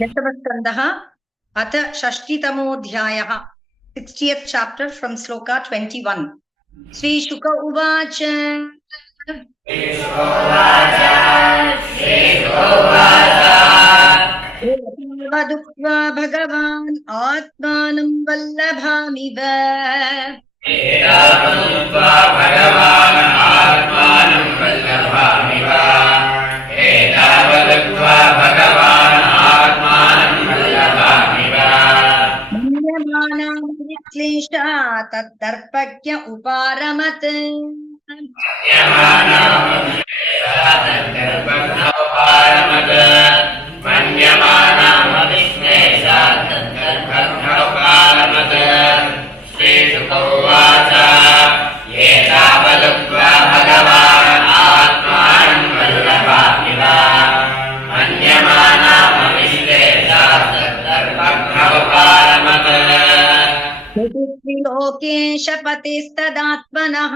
दशमस्कन्धः अथ षष्टितमोऽध्यायः 60th chapter from sloka 21. Sri Shuka uvaच वदुक्त्वा भगवान् आत्मानं वल्लभामिव क्लेशा तद्दर्पज्ञ उपारमत् लोकेशपतेस्तदात्मनः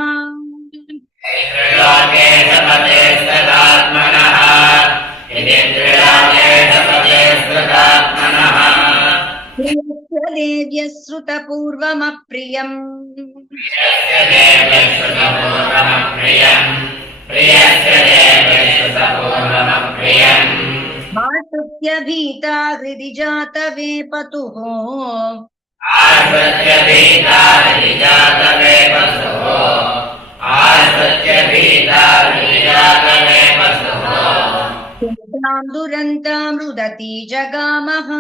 देव्य श्रुतपूर्वमप्रियम् मातृत्य भीता हृदि जातवेपतुः दुरन्तामृदति जगामः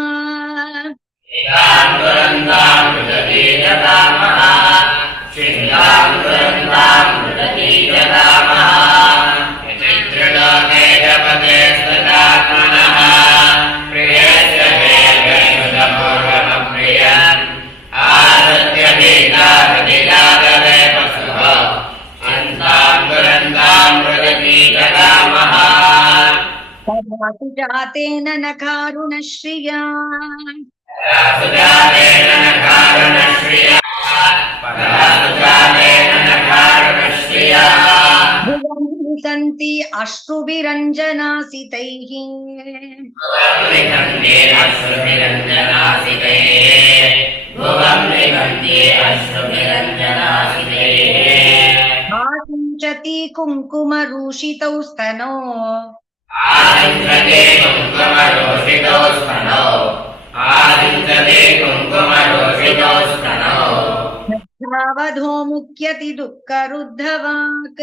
जातेन न कारुणश्रिया सन्ति अश्रुभिरञ्जनासितैः आसिञ्चति कुङ्कुमरूषितौ स्तनौ वधोमुख्यति दुःखरुद्धवाक्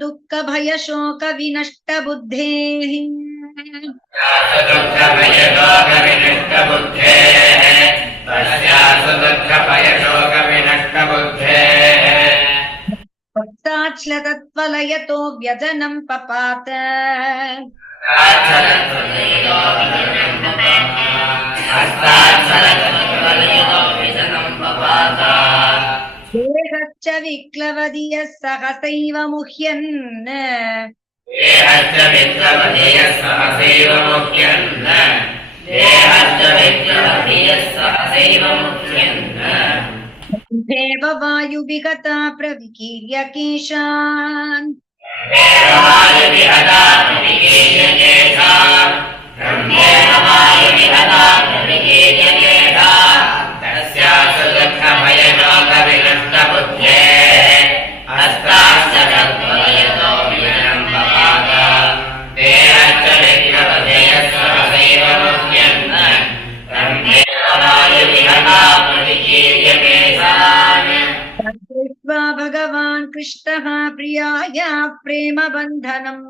दुःख भय शोक विनष्ट बुद्धेः तत्त्वलयतो व्यजनं पपात देहश्च विक्लवदीयः सहसैव मुह्यन् देव वायुविगता प्रविकीर्य केशान् भगवान् कृष्णः प्रियाय प्रेम बन्धनम्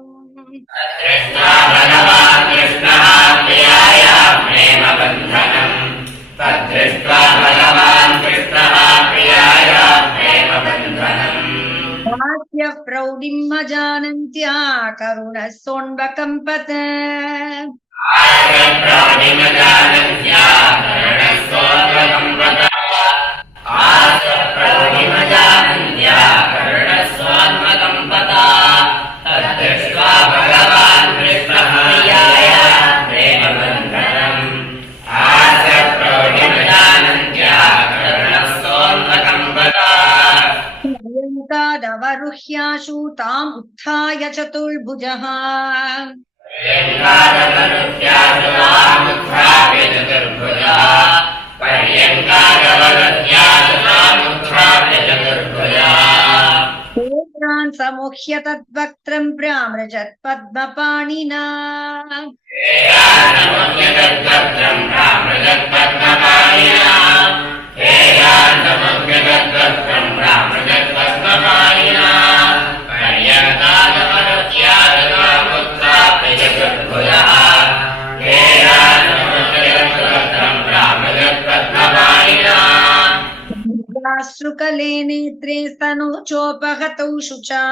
प्रौढिम् अजानन्त्या करुणः सोऽन्वकम्पत उत्थाय चतुर्भुजः पुत्रान् समुह्य तद्वक्त्रं प्रामृजत् पद्मपाणिना श्रुकले नेत्रे स्तनोचोपहतौ शुचा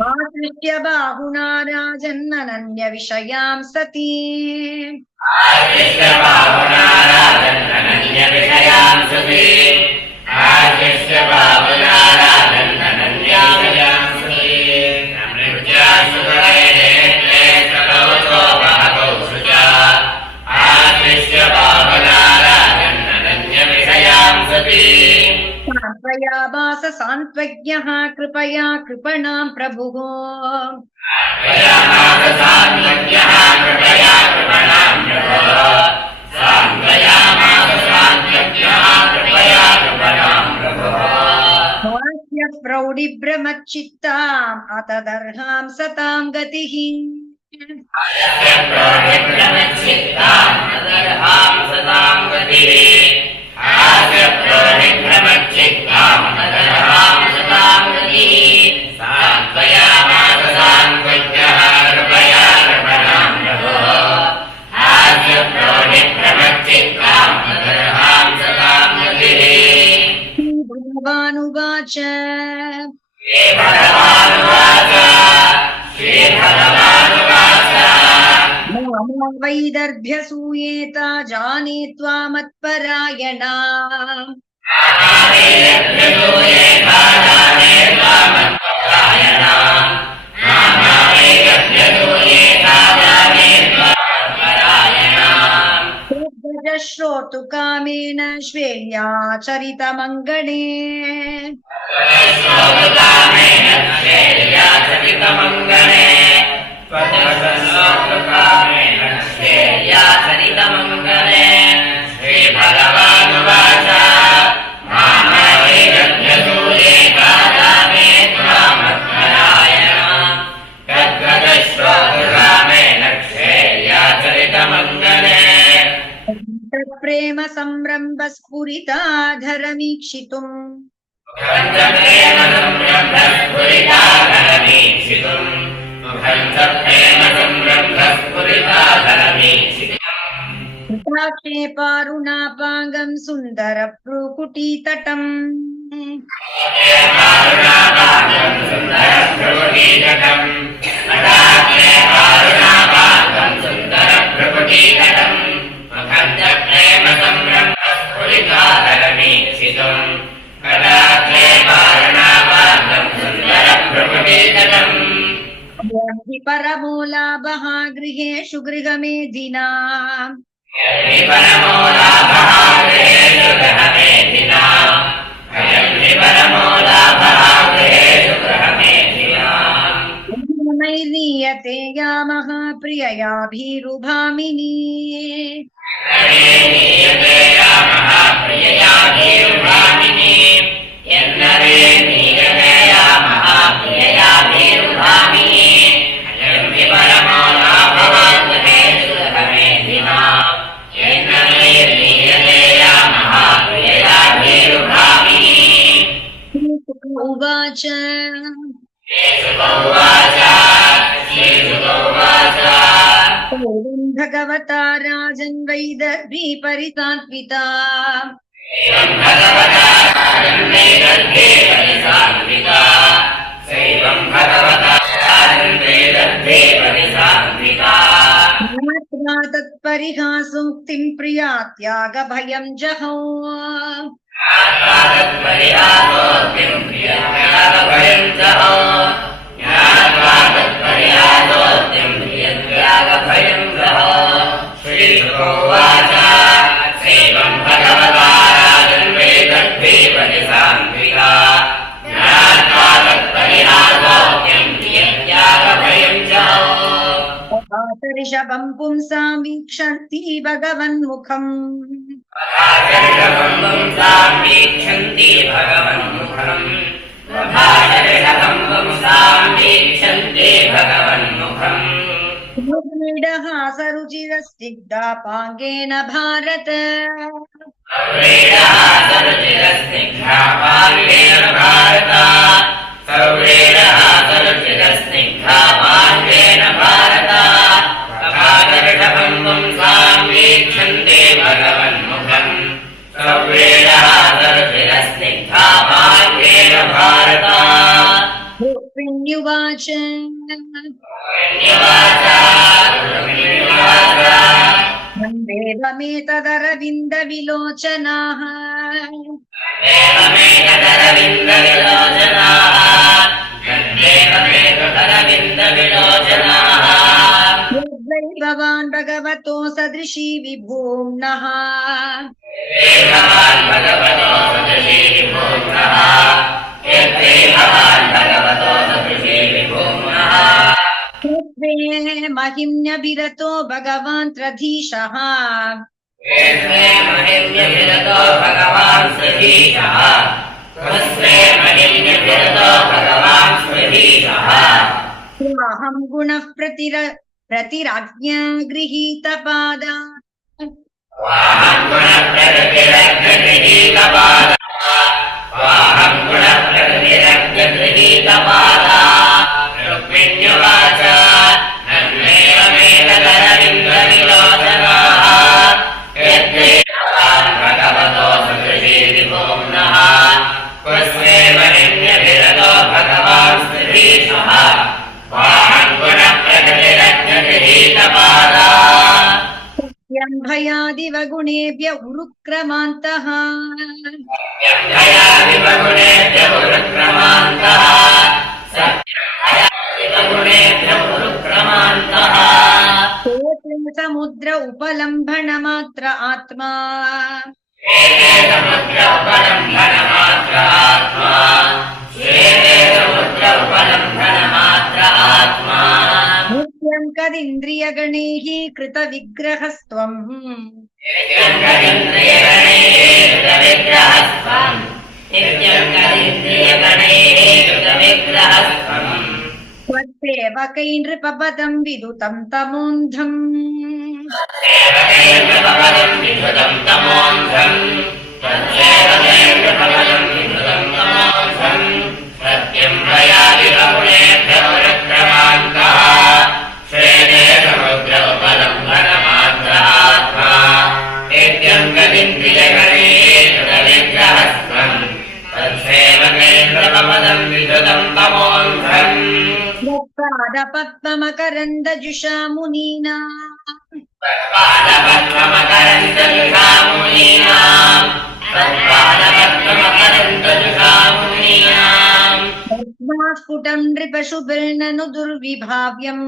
मातृत्य बाहुना राजन्ननन्य विषयां सती सान्त्वयामास सान्त्वज्ञः कृपया कृपणां प्रभुः प्रौढिभ्रमच्चित्ताम् अतदर्हां सतां गतिः भगवानुवाच वैदर्भ्यसूयेता जाने त्वामत्परायणा श्रोतु कामेन श्वेल्या चरितमङ्गणे प्रेम संरंभ स्फुरिताधरमीक्षितुम् कृताक्षे पारुणापाङ्गं सुन्दर भ्रूकुटीतटम् परमो लाभः गृहेषु गृहमेधिना नैनीयते यामः प्रिययाभिरुभामिनी उवाच भगवता राजन् वैदर्भी परिसान्विता तत्परिहासोक्तिं प्रिया त्याग भयं जहौ ऋषभं पुंसां वीक्षन्ति भगवन्मुखम् सरुचिरस्निग्धापाङ्गेन भारत ृण्युवाच देवमेतदरविन्दविलोचनाः भवान् भगवतो सदृशी विभूम्नः महिम्न्यभिरतो भगवान् त्रधीशः अहं गुणः प्रतिराज्ञा गृहीतपादा भयादिव गुणेभ्य उरुक्रमान्तः समुद्र उपलम्भन मात्र आत्मा नित्यं कदिन्द्रियगणैः कृतविग्रहस्त्वम् त्वत्सेवकैर्नृपपदं विदुतं तमोन्धम् पद्मकरन्दजुषा मुनीना स्फुटं नृपशुभिर्ननु दुर्विभाव्यम्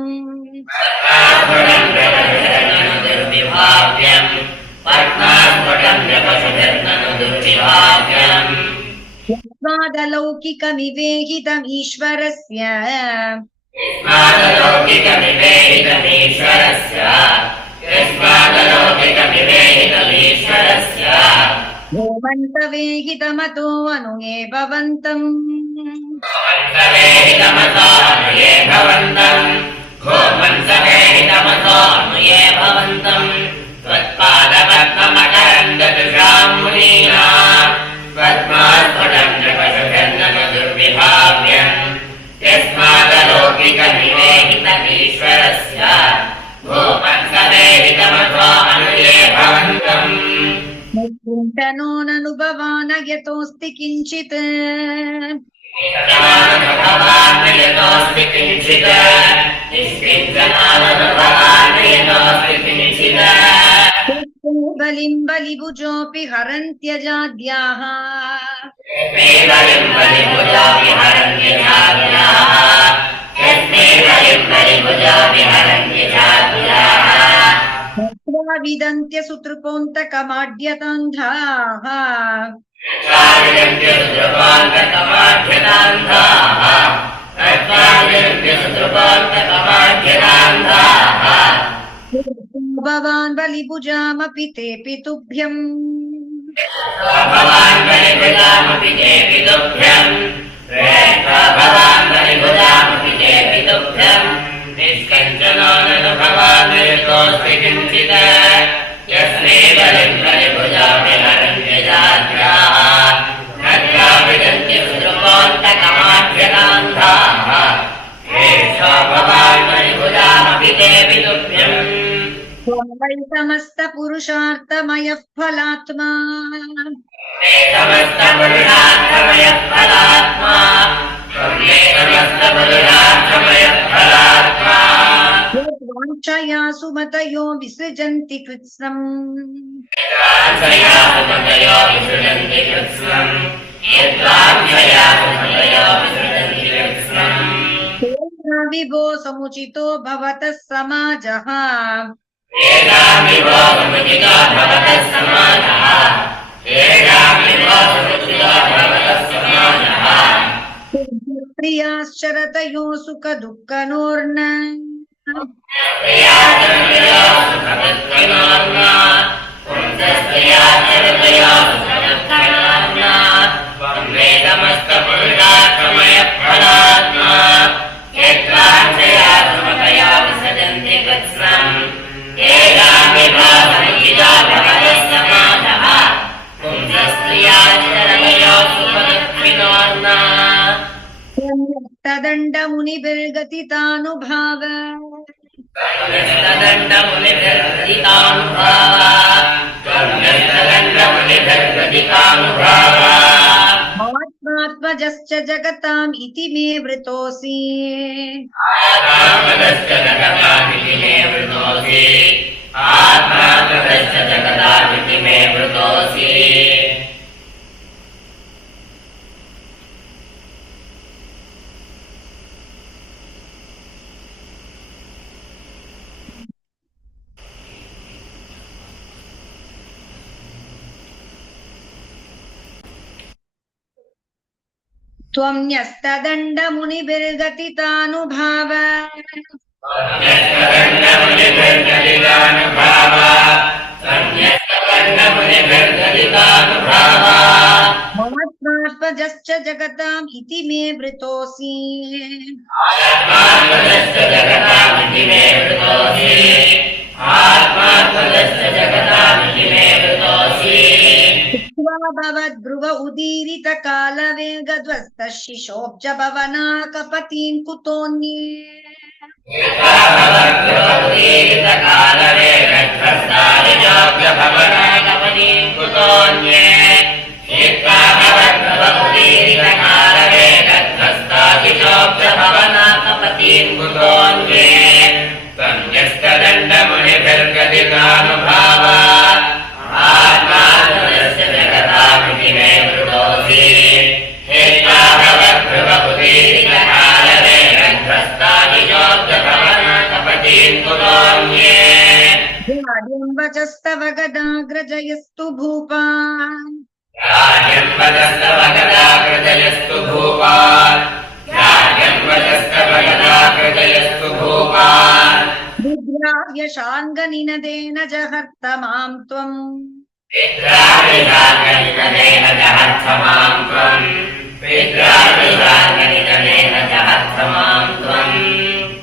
यस्मादलौकिकमिवेहितमीश्वरस्य भूमन्तवेहितमतो अनुये भवन्तम् चिन्तनोऽनुभवान यतोऽस्ति किञ्चित् बलिं बलिभुजोऽपि हरन्त्यजाद्याः विदन्त्य सुतृपोऽन्तकमाड्यतान्धाः भवान् बलिभुजामपि तेऽपि तुभ्यम् भवान् बलिभुजामपि तेऽपि तुभ्यम् श्रेष्ठो भवान् बलिभुजामपि तेऽपि तुभ्यम् निष्कञ्चनो ननु भवान् निर्दोषि किञ्चित् यस्मै बलिम् बलिभुजामि हरन्त्यजाद्याः नद्याभिदन्ति सुरुपोऽन्तकमाभ्यतान्धाः श्रेष्ठो भवान् बलिभुजामपि तेऽपि तुभ्यम् वै समस्तपुरुषार्थमयः फलात्मा समस्तपुरुषार्थमयः फलात्मा समस्तपुरुषार्थमयः फलात्मा वाञ्छया सुमतयो विसृजन्ति कृत्स्नम् यद्वाञ्छया सुमतयो विसृजन्ति कृत्स्नम् यद्वाञ्छया सुमतयो विसृजन्ति कृत्स्नम् विभो समुचितो भवतः समाजः एकामिवो समुचितो भवतः समाजः एकामिवो समुचितो भवतः समाजः प्रियाश्चरतयो सुखदुःखनोर्न प्रियाचरतयो सुखदुःखनोर्न पुंसस्त्रियाचरतयो सुखदुःखनोर्न त्वं समस्तपुरुषार्थमयः फलात्मा यद्वाञ्छया सुमतया विसृजन्ति कृत्स्नम् एकामिवो समुचितो भवतः समाजः पुंसस्त्रियाचरतयो सुखदुःखिनोर्न तदण्डमुनिभिर्गतितानुभाव आत्मात्मजश्च जगताम् इति मे वृतोऽसि आत्मात्मजश्च जगतामिति मे वृतोऽसि आत्मात्मजश्च जगतामिति मे वृतोऽसि त्वं न्यस्तदण्डमुनिभिर्गतितानुभाव आत्मात्मजश्च जगताम् इति मे वृतोऽसि आत्मात्मजश्च जगतामिति मे वृतोऽसि आत्मात्मजश्च जगतामिति मे वृतोऽसि भवद्भ्रुव उदीरित कालवेगध्वस्तः शिशोऽब्ज भवनाकपतीन् कुतोऽन्ये तन्यस्तदण्डमुनिभिर्गतितानुभावा आत्मात्मजस्य जगतामिति मे वृतोऽसि वचस्तव गदाग्रजयस्तु भूपान् राजं वचस्तव गदाग्रजयस्तु भूपान् राजं वचस्तव गदाग्रजयस्तु भूपान् विद्राव्यशाङ्गनिनदेन जहर्त मां त्वम् विद्राविशाङ्गनिनदेन जहर्त मां त्वम् विद्राविशाङ्गनिनदेन जहर्त मां त्वम्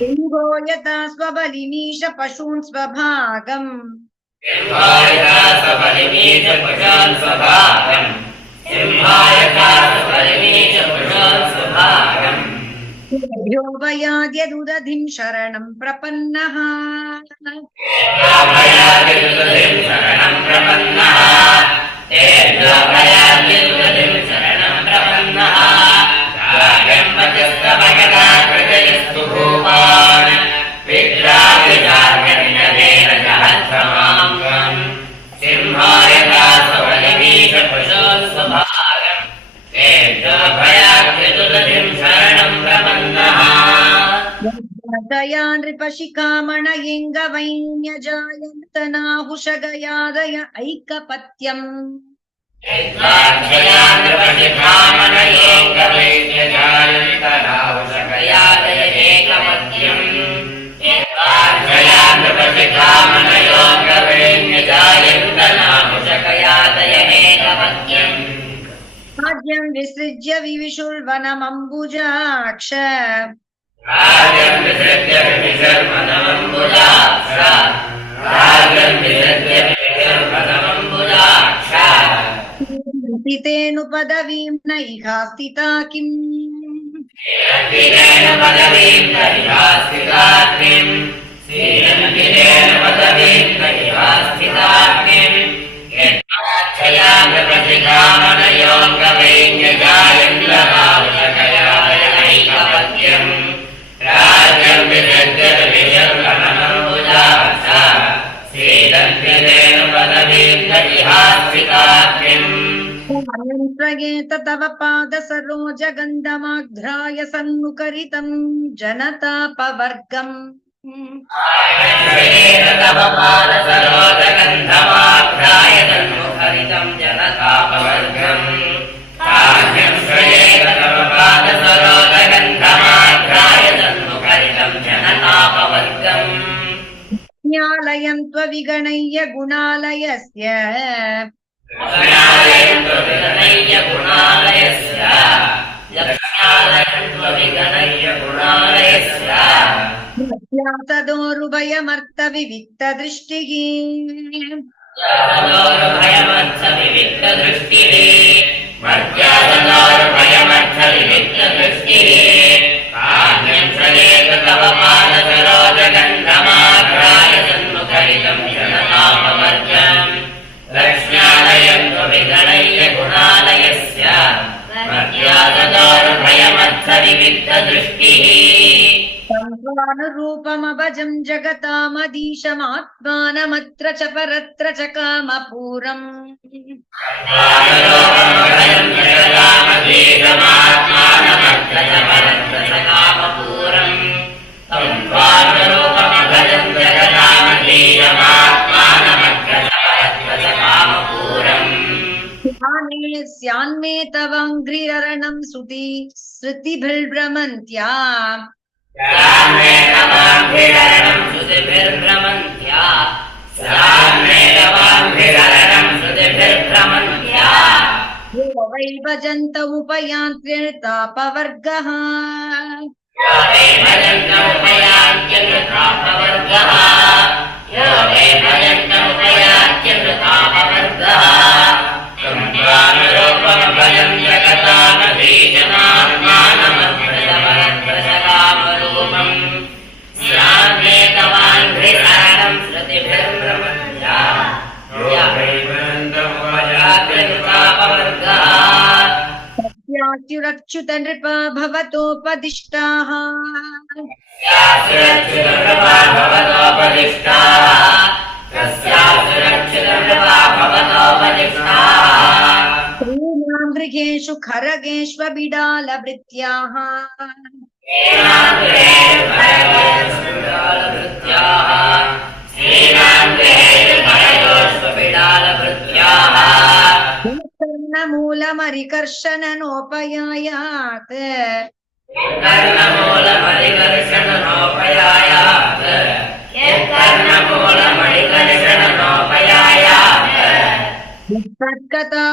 सिंहो यथा स्वबलिमीश पशून् स्वभागम् सिंहायता स्वबलिमीश पशून् स्वभागम् सिंहायता स्वबलिमीश पशून् स्वभागम् तेभ्यो वयाद्यदुदधिं शरणं प्रपन्नः भयाद्यदुदधिं शरणं प्रपन्नः तेभ्यो भयाद्यदुदधिं शरणं प्रपन्नः राजं वचस्तव गदाग्रजयस्तु भूपान् विद्राविशाङ्गनिनदेन जहर्त मां त्वम् सिंहायता स्वबलिमीश पशून् स्वभागम् तेभ्यो भयाद्यदुदधिं शरणं प्रपन्नः दया नृपशिखामणयेङ्गवैन्यजायन्तनाहुषगयादय ऐकपत्यम् एकपत्यम् ऐकपत्यम् राज्यं विसृज्य विविशुर्वनमम्बुजाक्ष राज्यं विसृज्य विविशुर्वनमम्बुजाक्ष राज्यं विसृज्य विविशुर्वनमम्बुजाक्ष पदवीं न इहा स्थिता किम् श्रीरङ्गितेन पदवीं न इहा स्थिता किम् श्रीरङ्गितेन पदवीं न इहा स्थिता किम् यज्ञाक्षयाङ्गप्रतिकामनयोगवैन्यजायन्द्रभावकयादयैकपत्यम् राज्यं विसृज्य विविशुर्वनमम्बुजाक्ष श्रीरङ्गितेन पदवीं न इहा स्थिता किम् यन्त्रयेत तव पाद सरोजगन्धमाघ्राय सन्मुखरितं जनतापवर्गम् तव पादसरोजगन्धमाघ्राय सन्मुखरितं जनतापवर्गम् राज्यं श्रयेत तव पादसरोजगन्धमाघ्राय सन्मुखरितं जनतापवर्गम् ज्ञालयं त्वविगणय्य गुणालयस्य सदोरुभयमर्थविविक्तदृष्टिः लक्ष्म्यालयन्त्वविगणय्य गुणालयस्य मर्याददारुभयमर्थविविक्तदृष्टिः संवानुरूपमभजं जगतामधीशमात्मानमत्र च परत्र च कामपूरम् स्यान्मे तवाङ्घ्रिरणं श्रुतिभिर्भ्रमन्त्या यो वै भजन्त उपयान्त्यर्तापवर्गः सत्याच्युरच्युत नृपा भवतोपदिष्टाः श्रीणां गृहेषु खरगेष्वबिडालभृत्याः कर्णमूलमरिकर्षणनोपयायात् कथा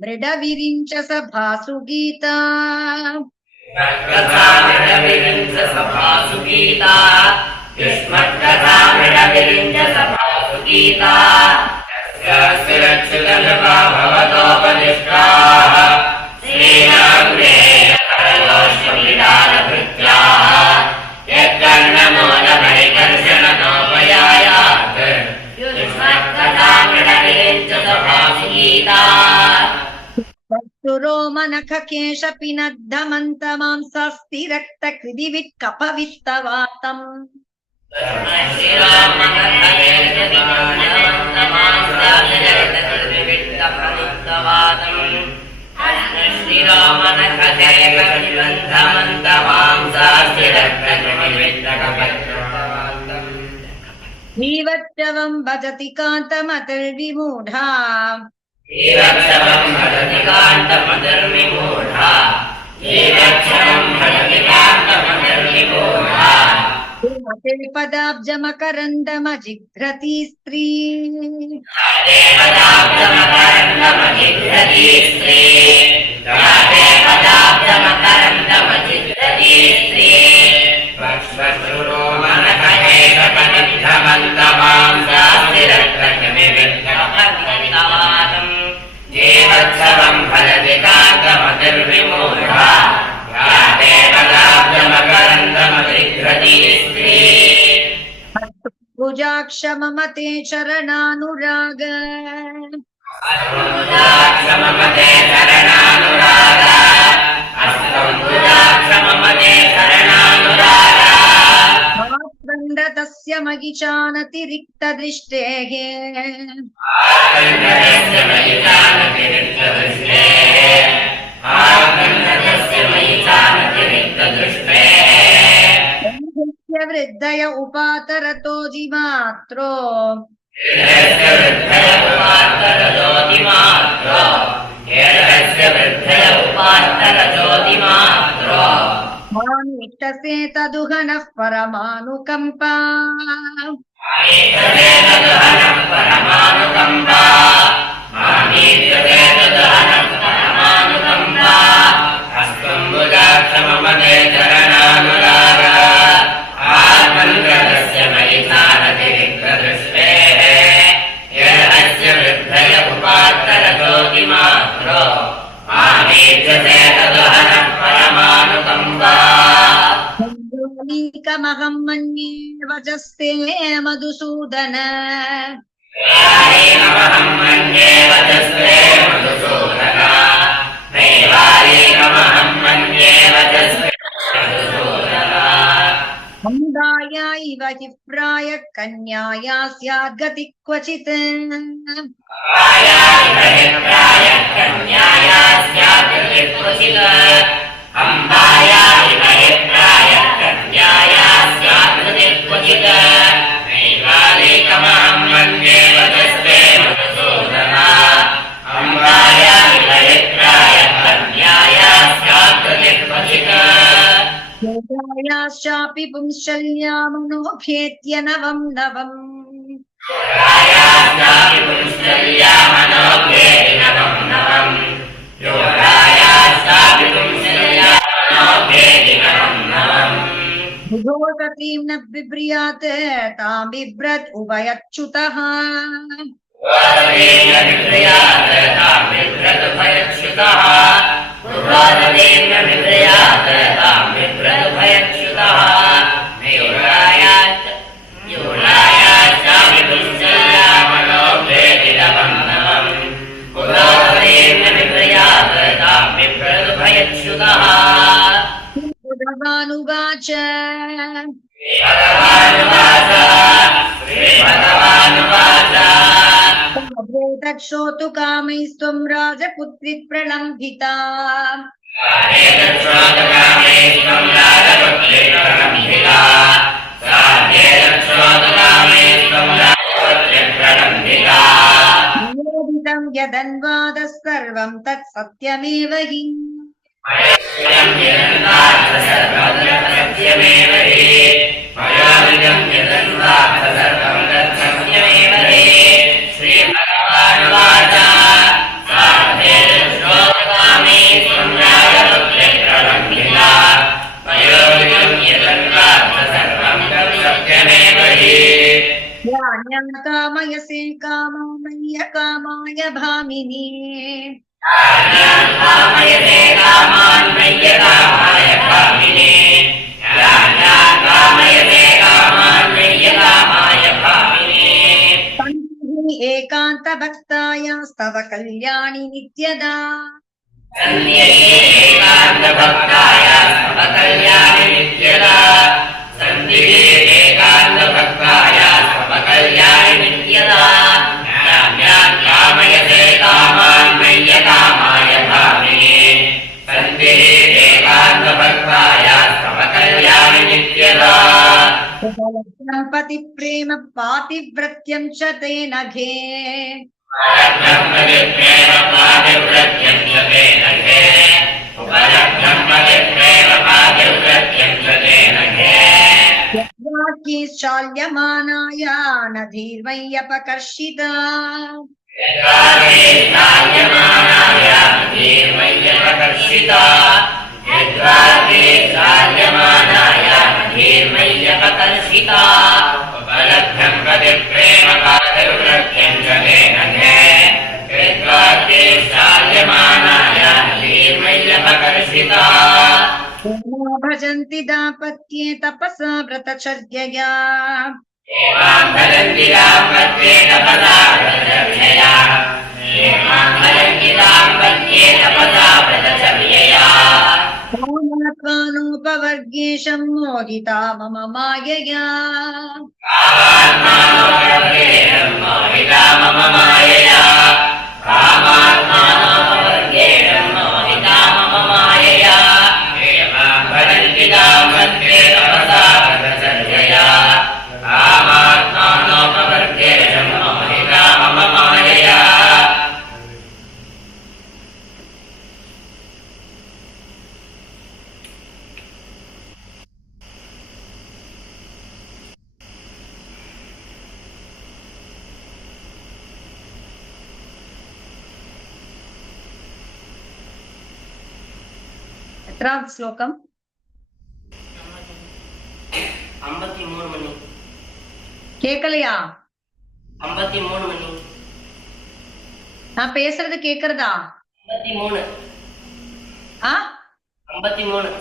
मृडविरिञ्च सभासु गीता रोमनखकेश पिनद्धमन्त मांसास्ति रक्तकृदिविट्कपवित्तवातम् जीवत्यवं भजति कान्तमतिर्विमूढा पदाब्जमकरन्दमजिघ्रती स्त्री पदाब्जमकरन्दमजिघ्रती स्त्री राधे पदाब्जमकरन्दमजिघ्रती स्त्री वक्ष्मश्रुरोमनकहेतकनिद्धमन्तमांसास्तिरक्रमिविद्धमन्तवादम् जीवत्सवम् फलति कान्तमतिर्विमूढा राधे पदाब्जमकरन्दमजिघ्रती स्त्री भुजाक्षममते चरणानुराग भुजाक्षममते चरणानुराग भुजाक्षममते चरणानुराग तस्य मगिचानतिरिक्तदृष्टेः वृद्धय उपातरतो जिमात्रो मामीक्षसे तदुहनः परमानुकम्पा हस्तम्बुजाक्षममते चरणानुराग आत्मन्त्रस्य मयितानतिरिक्तदृष्टेः यस्य वृद्धय उपात्तरज्योतिमात्रो मामीक्षसे तदुहनः परमानुकम्पा मङ्गोलीकमहं मन्ये वचस्ते मधुसूदन नैवारीकमहं मन्ये वचस्ते मधुसूदन नैवारीकमहं मन्ये वचस्ते मधुसूदन मन्दाया इव हि प्रायः कन्याया स्याद्गति क्वचित् योगायाश्चापि पुंशल्यामनोभेत्य नवं नवम् भुजोदतीं न बिभ्रियात् तां बिभ्रत् उभयच्युतः भगवानुवाच तक्षोतु कामैस्त्वं राजपुत्री प्रलम्भिता निवेदितं यदन्वादः सर्वं तत् सत्यमेव हि कामयसे कामामय्य कामाय भामिनी कामयसे कामान्मय्य कामाय भामिनी कामयसे कामान्मय्य कामाय भामिनी एकान्त भक्तायास्तव कल्याणि नित्यदा एकान्त भक्तायास्तव कल्याणि नित्यदा एकान्त भक्तायास्तव कल्याणि नित्यदा कामयसे कामान्मय्य कामाय भामिनी एकान्त भक्तायास्तव कल्याणि नित्यदा पति प्रेम पातिव्रत्यं च ते नघे चाल्यमानाय नधीर्मय्यपकर्षिता भजन्ति दाम्पत्ये तपसा व्रतचर्यया कामात्मानोपवर्गेशं मोहिता मम मायया श्लोकम् 53 मणि கேக்கலையா 53 மணி நான் பேசுறது கேக்குறதா 53 ஆ 53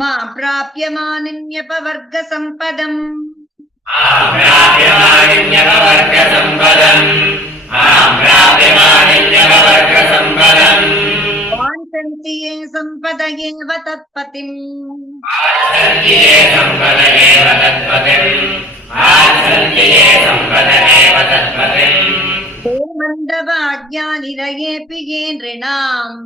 மா பிராப்யமானின்யபவர்க சம்பதம் वाञ्छन्ति ये सम्पदयेव तत्पतिम् ते मन्दभाग्यानिरयेऽपि ये नृणाम्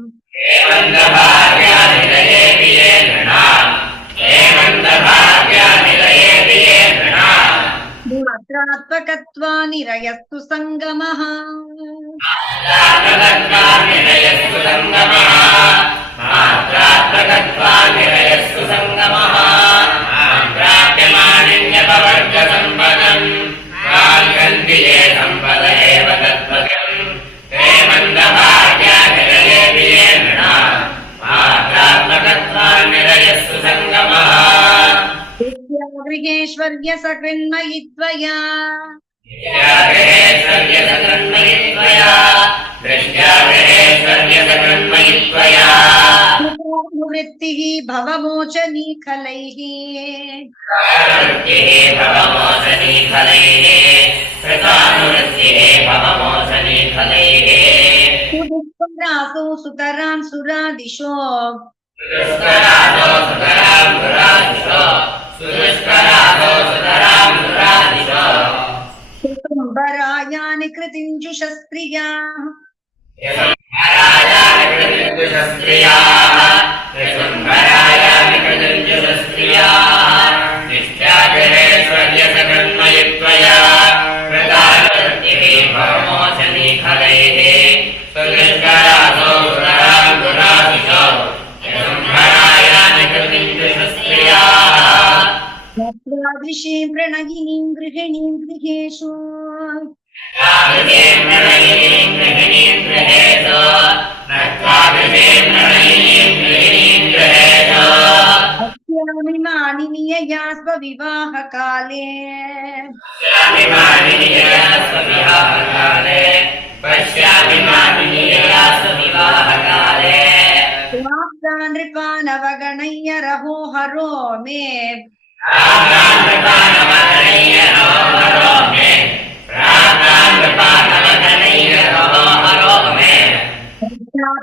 मात्रात्मकत्वानिरयस्तु सङ्गमः गृहेश्वर्य सकृन्मयि त्वया वृत्तिः भवमोचनी खलैः सुदुष्करासु सुतरां सुरादिशो सुतुम्बरायानि कृतिञ्जुषस्त्रियाः तादृशीं प्रणयिनीं गृहिणीं गृहेषु मानिनीयया स्वविवाहकाले नृपानवगणय्य रहो हरो मे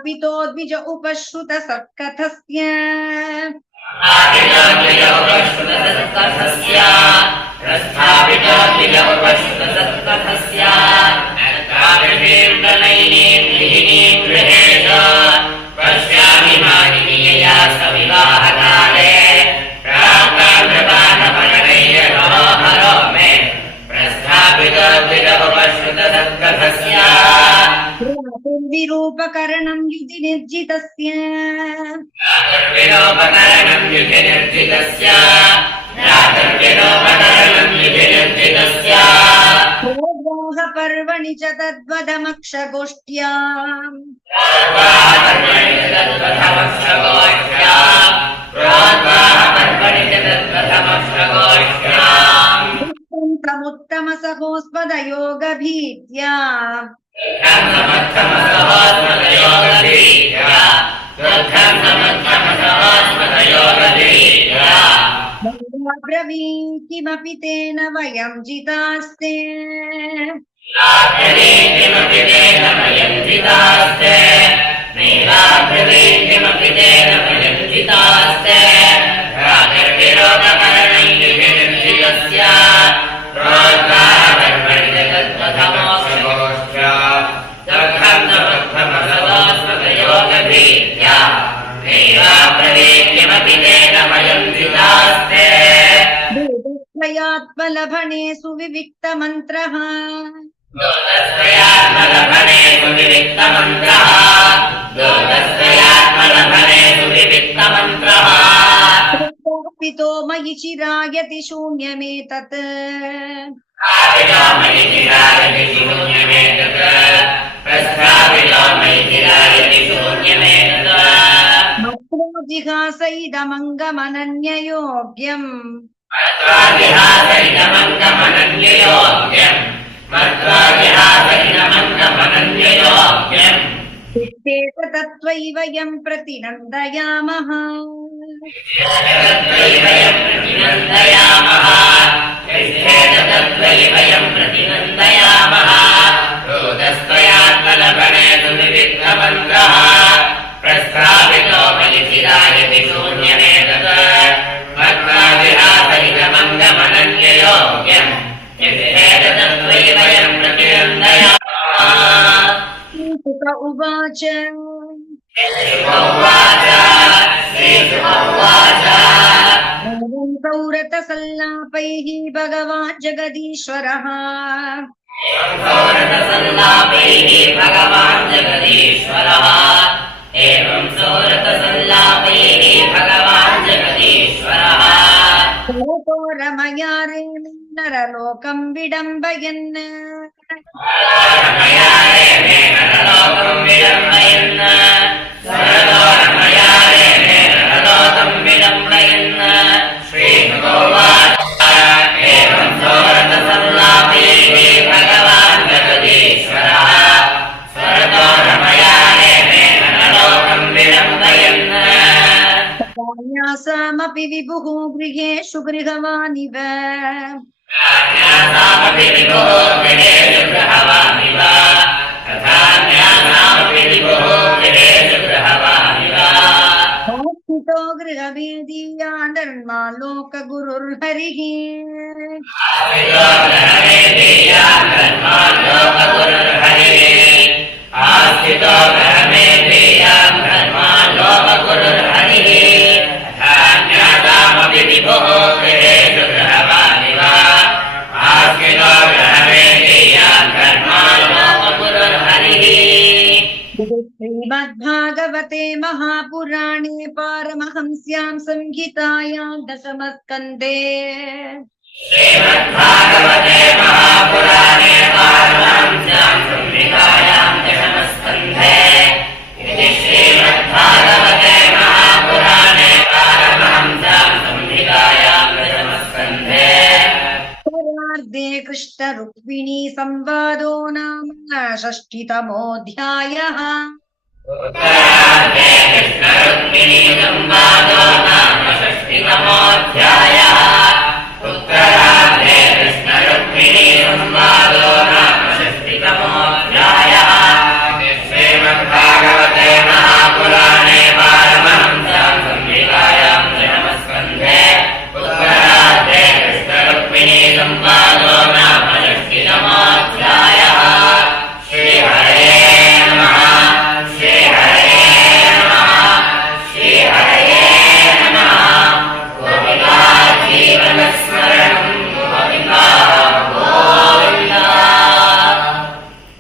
पितो द्विज उपश्रुत सत्कथस्य विरूपकरणं युधि निर्जितस्य विलोपकरणं युधि निर्जितस्य पर्वणि च तद्वदमक्षगोष्ठ्याम् उत्तमसहोस्पदयोगभीत्या ब्रवीमि किमपि तेन वयं जितास्ते द्वैतस्त्वयात्मलभणे सुविविक्तमन्त्रः पितो मयि चिरायति शून्यमेतत् जिहासैदमङ्गमनन्ययोग्यम् तत्त्वैवयं प्रतिनन्दयामः प्रस्थापितो मयि चिरायति शून्यमेतत् मत्वादिहासैदमङ्गमनन्ययोग्यम् यद्वेदतत्त्वैवयं प्रतिनन्दयामः। सुत उवाच सौरतसल्लापैः भगवान् जगदीश्वरः एवं सौरतसल्लापैः भगवान् जगदीश्वरः सरतो रमया नरलोकं विडम्बयन् न्यासामपि विभुः गृहेषु गृहवानिव स्थितो गृहवेदीया धर्मा लोकगुरुर्हरिः श्रीमद्भागवते महापुराणे पारमहंस्यां संहितायां दशमस्कन्धे श्रीमद्भागवते महापुराणे पारमहंस्यां संहितायां दशमस्कन्धे इति श्रीमद्भागवते महापुराणे पारमहंस्यां संहितायां दशमस्कन्धे उत्तरार्धे कृष्णरुक्मिणी संवादो नाम षष्ठितमोऽध्यायः उत्तरार्धे कृष्णरुक्मिणी संवादो नाम षष्ठितमोऽध्यायः उत्तरार्धे कृष्णरुक्मिणी संवादो